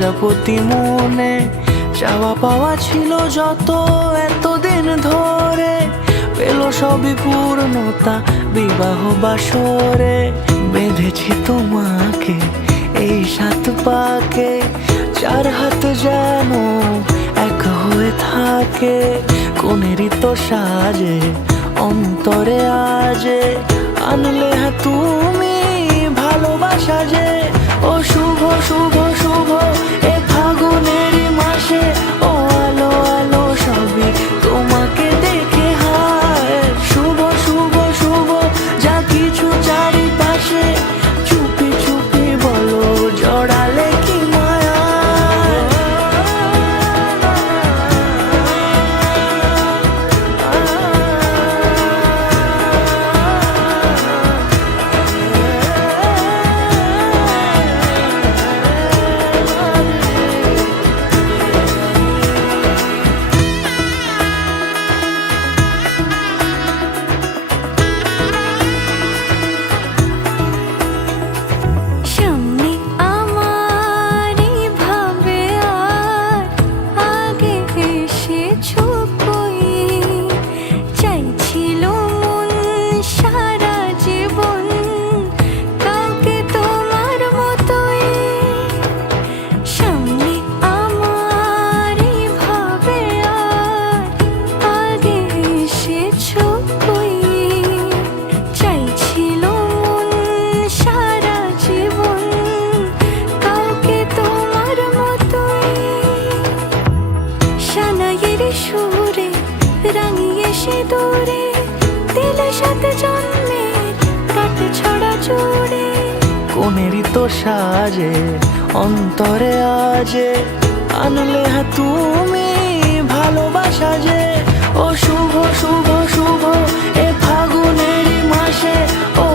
প্রজাপতি মনে চাওয়া পাওয়া ছিল যত এতদিন ধরে, পেল সবই পূর্ণতা বিবাহ বাসরে। বেঁধেছি তোমাকে এই 7 পাকে, 4 হাত যেন এক হয়ে থাকে। কোনেরই তো সাজে অন্তরে আজে, আনলে হ্যাঁ তুমি ভালোবাসা যে। ও শুভ শুভ শুভ এ ফাগুনেরই মাসে, ও আলো আলো সবই তোমাকে দেখে হায়। শুভ শুভ শুভ যা কিছু চারিপাশে, চুপি চুপি বলো জড়ালে কি মায়া। সুরে রাঙিয়ে সে দূরে দিলে 7 জন্মের কাট ছড়া জোড়ে। কোনেরই তো সাজে অন্তরে আজে, আনলে হ্যাঁ তুমি ভালোবাসা যে। ও শুভ শুভ শুভ এ ফাগুনেরই মাসে, ও